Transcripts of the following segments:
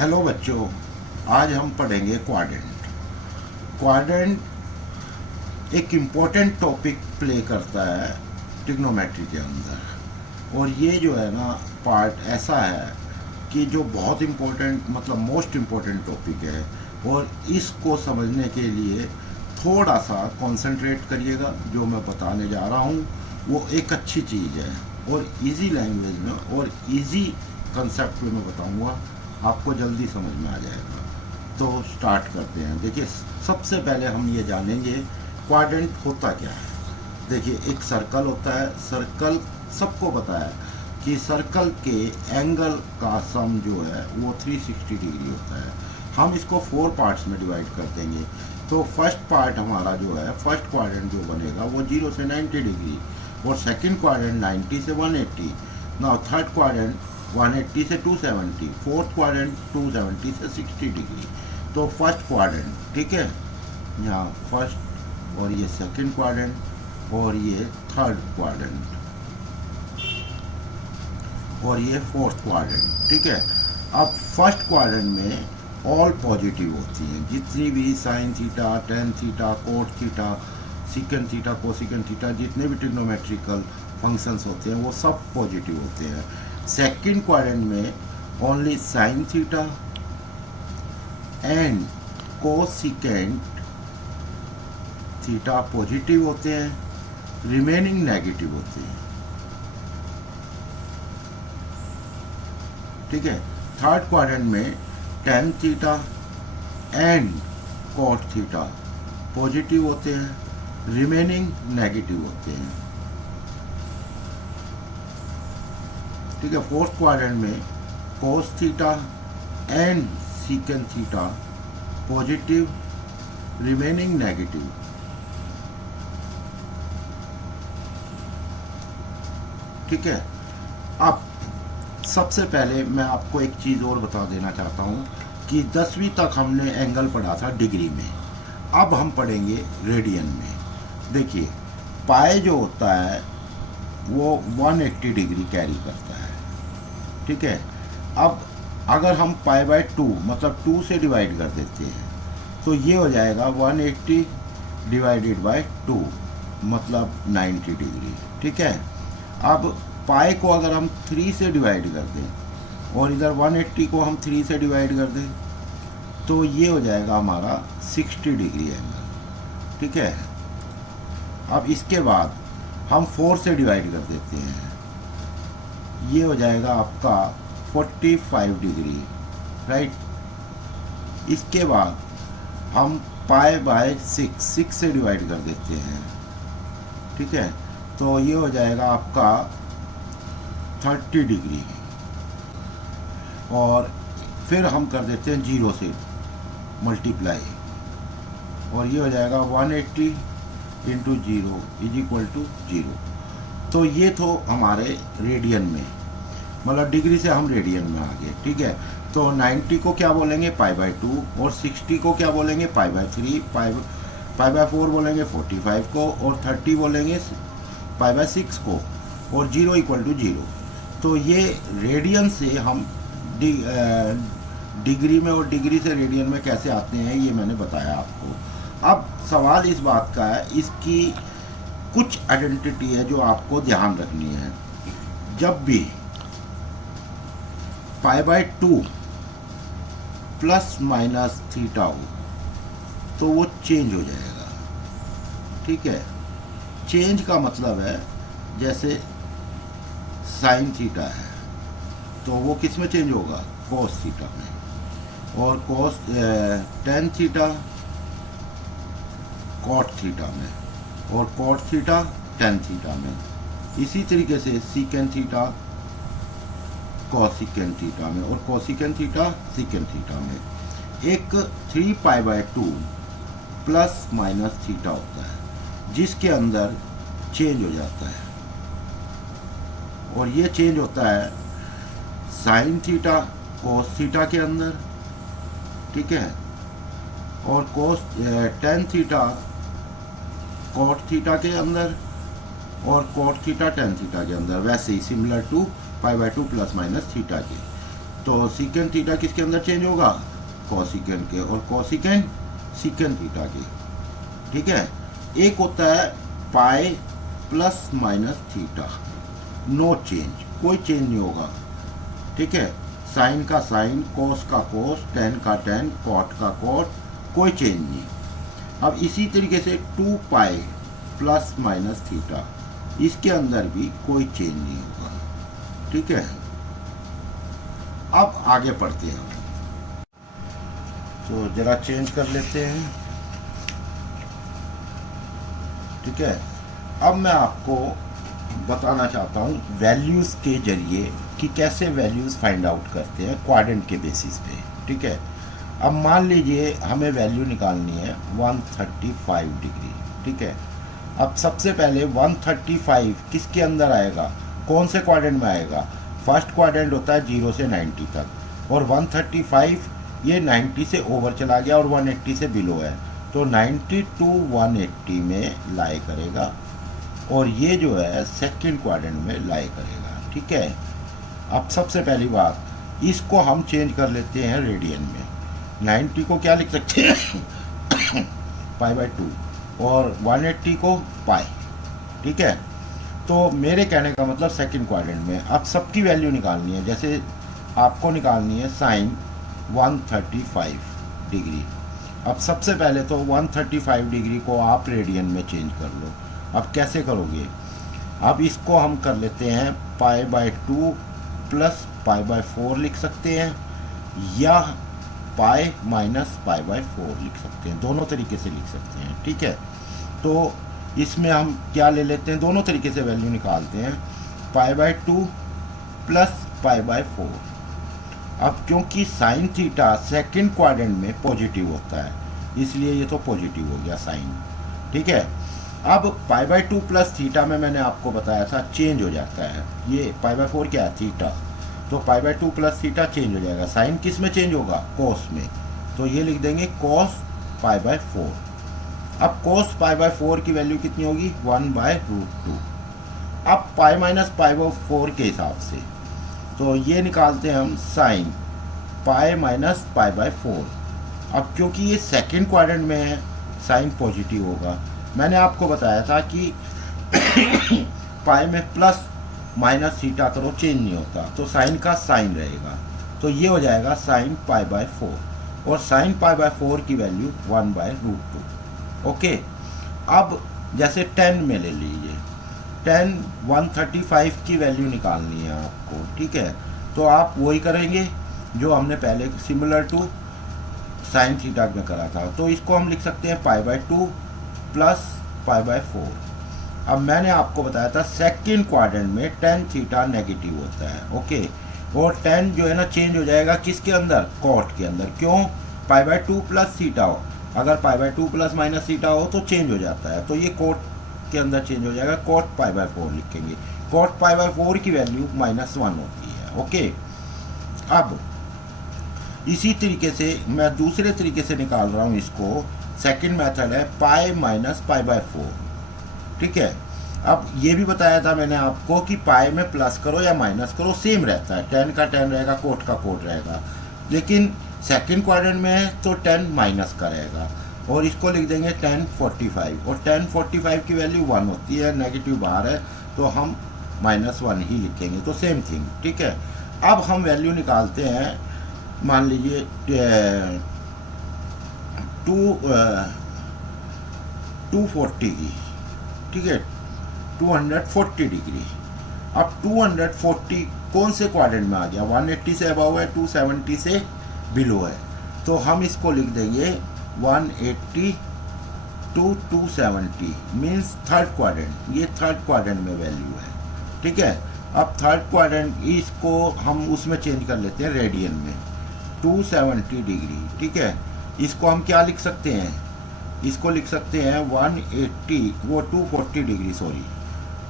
Hello बच्चों, आज हम पढ़ेंगे क्वाड्रेंट। क्वाड्रेंट एक इम्पोर्टेंट टॉपिक प्ले करता है ट्रिग्नोमेट्री के अंदर। और ये जो है ना पार्ट ऐसा है कि जो बहुत इम्पोर्टेंट मतलब मोस्ट इम्पोर्टेंट टॉपिक है, और इसको समझने के लिए थोड़ा सा कंसंट्रेट करिएगा। जो मैं बताने जा रहा हूँ वो एक अच्छी चीज़ है और इजी लैंग्वेज में और इजी कंसेप्ट में मैं बताऊँगा, आपको जल्दी समझ में आ जाएगा। तो स्टार्ट करते हैं। देखिए, सबसे पहले हम ये जानेंगे क्वाड्रेंट होता क्या है। देखिए, एक सर्कल होता है। सर्कल सबको पता है कि सर्कल के एंगल का सम जो है वो 360 डिग्री होता है। हम इसको 4 पार्ट्स में डिवाइड कर देंगे। तो फर्स्ट पार्ट हमारा जो है, फर्स्ट क्वाड्रेंट जो बनेगा वो 0 से 90 डिग्री, और सेकंड क्वाड्रेंट 90 से 180। नाउ थर्ड क्वाड्रेंट 180 से 270, फोर्थ क्वाड्रेंट 270 से 60 डिग्री। तो फर्स्ट क्वाड्रेंट, ठीक है, यहाँ फर्स्ट, और ये सेकंड क्वाड्रेंट, और ये थर्ड क्वाड्रेंट, और ये फोर्थ क्वाड्रेंट, ठीक है। अब फर्स्ट क्वाड्रेंट में ऑल पॉजिटिव होती हैं, जितनी भी sine theta, tan theta, cot theta, sec theta, cosec theta, जितने भी ट्रिग्नोमेट्रिकल फंक्शंस होते हैं वो सब पॉजिटिव होते हैं। सेकंड क्वाड्रेंट में only sine theta and cosecant theta positive होते हैं, रिमेनिंग नेगेटिव होते हैं, ठीक है। थर्ड क्वाड्रेंट में tan theta and cot theta positive होते हैं, रिमेनिंग नेगेटिव होते हैं, ठीक है। फोर्थ क्वाड्रेंट में cos theta and sec theta positive, remaining negative, ठीक है। अब सबसे पहले मैं आपको एक चीज़ और बता देना चाहता हूँ कि 10वीं तक हमने एंगल पढ़ा था डिग्री में, अब हम पढ़ेंगे रेडियन में। देखिए, पाई जो होता है वो 180 डिग्री कैरी करता है, ठीक है। अब अगर हम पाई बाय 2 मतलब 2 से डिवाइड कर देते हैं तो ये हो जाएगा 180 डिवाइडेड बाय 2 मतलब 90 डिग्री, ठीक है। अब पाई को अगर हम 3 से डिवाइड कर दें और इधर 180 को हम 3 से डिवाइड कर दें तो ये हो जाएगा हमारा 60 डिग्री एंगल, ठीक है। अब इसके बाद हम 4 से डिवाइड कर देते हैं, ये हो जाएगा आपका 45 डिग्री, राइट। इसके बाद हम पाई बाय 6 से डिवाइड कर देते हैं, ठीक है, तो ये हो जाएगा आपका 30 डिग्री। और फिर हम कर देते हैं 0 से मल्टीप्लाई, और ये हो जाएगा 180 इंटू 0 इज इक्वल टू 0। तो ये तो हमारे रेडियन में, मतलब डिग्री से हम रेडियन में आ गए, ठीक है। तो 90 को क्या बोलेंगे, पाई बाय 2, और 60 को क्या बोलेंगे, पाई बाय 3, पाई बाय 4 बोलेंगे 45 को, और 30 बोलेंगे पाई बाय 6 को, और 0 इक्वल टू 0। तो ये रेडियन से हम डिग्री में और डिग्री से रेडियन में कैसे आते हैं ये मैंने बताया आपको। अब सवाल इस बात का है, इसकी कुछ आइडेंटिटी है जो आपको ध्यान रखनी है। जब भी पाई बाय 2 प्लस माइनस थीटा हो तो वो चेंज हो जाएगा, ठीक है। चेंज का मतलब है जैसे साइन थीटा है तो वो किस में चेंज होगा, कोस थीटा में, और cos tan theta cot theta में, और कॉट थीटा टेन थीटा में। इसी तरीके से सीकन थीटा कोसिकन थीटा में, और कोसिकन थीटा सीकन थीटा में। एक 3 पाई बाय 2 प्लस माइनस थीटा होता है जिसके अंदर चेंज हो जाता है, और ये चेंज होता है साइन थीटा कोस थीटा के अंदर, ठीक है, और cos tan theta cot theta के अंदर, और कॉट थीटा टेन थीटा के अंदर। वैसे ही similar to pi by 2 plus minus theta के। तो सीकेंट थीटा किसके अंदर चेंज होगा, कोसिकेंट के, और कोसिकेंट सीकेंट थीटा के, ठीक है। एक होता है pi plus minus theta, no change, कोई चेंज नहीं होगा, ठीक है। साइन का साइन, कोस का कोस, टेन का टेन, कॉट का कॉट, कोई चेंज नहीं। अब इसी तरीके से 2 पाई प्लस माइनस थीटा, इसके अंदर भी कोई चेंज नहीं होगा, ठीक है। अब आगे पढ़ते हैं, तो जरा चेंज कर लेते हैं, ठीक है। अब मैं आपको बताना चाहता हूँ वैल्यूज़ के जरिए कि कैसे वैल्यूज़ फाइंड आउट करते हैं क्वाड्रेंट के बेसिस पे, ठीक है। अब मान लीजिए हमें वैल्यू निकालनी है 135 डिग्री, ठीक है। अब सबसे पहले 135 किसके अंदर आएगा, कौन से क्वाड्रेंट में आएगा, फर्स्ट क्वाड्रेंट होता है 0 से 90 तक, और 135 ये 90 से ओवर चला गया और 180 से बिलो है, तो 90 टू 180 में लाई करेगा, और ये जो है सेकंड क्वाड्रेंट में लाई करेगा, ठीक है। अब सबसे पहली बात, इसको हम चेंज कर लेते हैं रेडियन में। 90 को क्या लिख सकते हैं π/2, और 180 को पाई, ठीक है। तो मेरे कहने का मतलब सेकंड क्वाड्रेंट में अब सबकी वैल्यू निकालनी है। जैसे आपको निकालनी है साइन 135 डिग्री। अब सबसे पहले तो 135 डिग्री को आप रेडियन में चेंज कर लो। अब कैसे करोगे, अब इसको हम कर लेते हैं π/2 प्लस π/4 लिख सकते हैं, या पाई माइनस π/4 लिख सकते हैं, दोनों तरीके से लिख सकते हैं, ठीक है। तो इसमें हम क्या ले लेते हैं, दोनों तरीके से वैल्यू निकालते हैं, π/2 प्लस π/4। अब क्योंकि साइन थीटा सेकंड क्वाड्रेंट में पॉजिटिव होता है, इसलिए ये तो पॉजिटिव हो गया साइन, ठीक है। अब π/2 प्लस थीटा में मैंने आपको बताया था चेंज हो जाता है, ये π/4 क्या है, थीटा, तो π/2 प्लस थीटा चेंज हो जाएगा। साइन किस में चेंज होगा, कोस में, तो ये लिख देंगे कोस π/4। अब कोस π/4 की वैल्यू कितनी होगी, 1/√2। अब पाई माइनस π/4 के हिसाब से तो ये निकालते हैं हम साइन पाई माइनस π/4। अब क्योंकि ये सेकंड क्वाड्रेंट में है, साइन पॉजिटिव होगा। मैंने आपको बताया था कि पाई में प्लस माइनस थीटा करो चेंज नहीं होता, तो साइन का साइन रहेगा, तो ये हो जाएगा साइन π/4, और साइन π/4 की वैल्यू 1/√2। ओके। अब जैसे 10 में ले लीजिए, 10 135 की वैल्यु निकालनी है आपको, ठीक है। तो आप वही करेंगे जो हमने पहले सिमिलर टू साइन थीटा में करा था, तो इसको हम लिख सकते हैं π/2 प्लस π/4। अब मैंने आपको बताया था सेकंड क्वाड्रेंट में tan थीटा नेगेटिव होता है, ओके, और tan जो है ना चेंज हो जाएगा किसके अंदर, कॉट के अंदर। क्यों, π/2 प्लस थीटा हो, अगर π/2 प्लस माइनस थीटा हो तो चेंज हो जाता है, तो ये कॉट के अंदर चेंज हो जाएगा, कॉट π/4 लिखेंगे। कॉट π/4 की वैल्यू -1 होती है, ओके। अब इसी तरीके से मैं दूसरे तरीके से निकाल रहा हूँ इसको, सेकंड मेथड है पाई माइनस π/4, ठीक है। अब ये भी बताया था मैंने आपको कि पाई में प्लस करो या माइनस करो सेम रहता है, tan का tan रहेगा, कोट का कोट रहेगा, लेकिन सेकंड क्वाड्रेंट में है तो tan माइनस का रहेगा, और इसको लिख देंगे tan 45, और tan 45 की वैल्यू 1 होती है, नेगेटिव बाहर है तो हम -1 ही लिखेंगे, तो सेम थिंग, ठीक है। अब हम वैल्यू निकालते हैं, मान लीजिए 240 की, ठीक है, 240 डिग्री। अब 240 कौन से क्वाड्रेंट में आ गया, 180 से अबव है, 270 से बिलो है, तो हम इसको लिख देंगे 180 टू 270 मीन्स थर्ड क्वाड्रेंट, ये थर्ड क्वाड्रेंट में वैल्यू है, ठीक है। अब थर्ड क्वाड्रेंट इसको हम उसमें चेंज कर लेते हैं रेडियन में, 270 डिग्री, ठीक है। इसको हम क्या लिख सकते हैं, इसको लिख सकते हैं 180 वो 240 डिग्री, सॉरी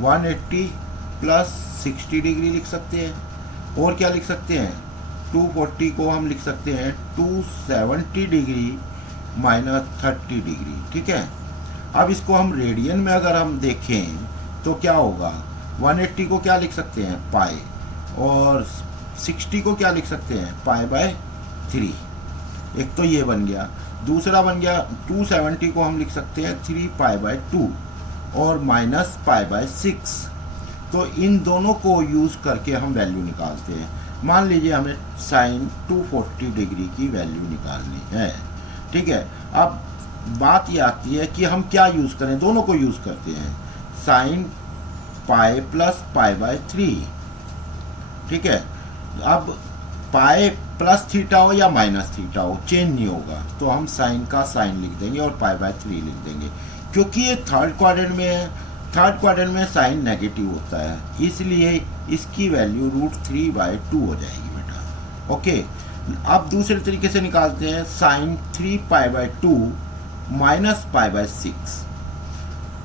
180 प्लस 60 डिग्री लिख सकते हैं, और क्या लिख सकते हैं, 240 को हम लिख सकते हैं 270 डिग्री -30 डिग्री, ठीक है। अब इसको हम रेडियन में अगर हम देखें तो क्या होगा, 180 को क्या लिख सकते हैं पाई, और 60 को क्या लिख सकते हैं, π/3। एक तो ये बन गया। दूसरा बन गया 270 को हम लिख सकते हैं 3π/2 और माइनस π/6। तो इन दोनों को यूज़ करके हम वैल्यू निकालते हैं। मान लीजिए हमें साइन 240 डिग्री की वैल्यू निकालनी है, ठीक है। अब बात ये आती है कि हम क्या यूज़ करें, दोनों को यूज़ करते हैं, साइन पाई प्लस π/3, ठीक है। अब पाई प्लस थीटा हो या माइनस थीटा हो, चेंज नहीं होगा, तो हम साइन का साइन लिख देंगे और π/3 लिख देंगे। क्योंकि ये थर्ड क्वाड्रेंट में है, थर्ड क्वाड्रेंट में साइन नेगेटिव होता है, इसलिए इसकी वैल्यू √3/2 हो जाएगी बेटा। ओके, अब दूसरे तरीके से निकालते हैं, साइन 3π/2 माइनस π/6।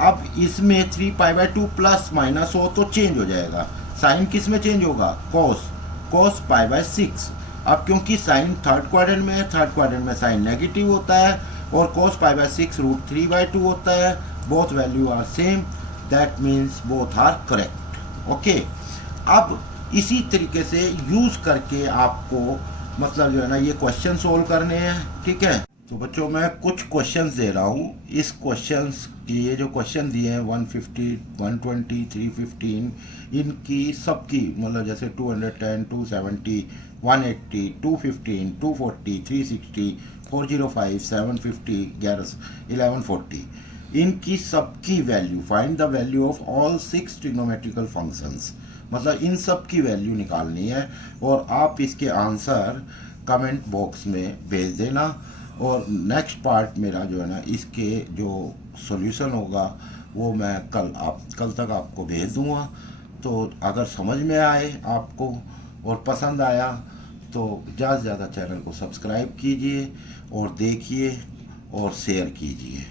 अब इसमें 3π/2 प्लस माइनस हो तो चेंज हो जाएगा, साइन किस में चेंज होगा, cos π/6। अब क्योंकि साइन थर्ड क्वाड्रेंट में है, थर्ड क्वाड्रेंट में साइन नेगेटिव होता है और cos π/6 √3/2 होता है, both value are same, that means both are correct. Okay, अब इसी तरीके से यूज़ करके आपको मतलब जो है ना ये क्वेश्चन सोल्व करने हैं, ठीक है। तो बच्चों मैं कुछ क्वेश्चंस दे रहा हूँ, इस क्वेश्चंस की ये जो क्वेश्चन दिए हैं 150, 120, 315, इनकी सबकी मतलब जैसे 210, 270, 180, 215, 240, 360, 405, 750, 1140, इनकी सबकी value, find the value of all 6 trigonometrical functions, मतलब इन सब की वैल्यू निकालनी है और आप इसके आंसर कमेंट बॉक्स में भेज देना। और नेक्स्ट पार्ट मेरा जो है ना इसके जो सॉल्यूशन होगा वो मैं कल तक आपको भेज दूंगा। तो अगर समझ में आए आपको और पसंद आया तो ज़्यादा से ज़्यादा चैनल को सब्सक्राइब कीजिए और देखिए और शेयर कीजिए।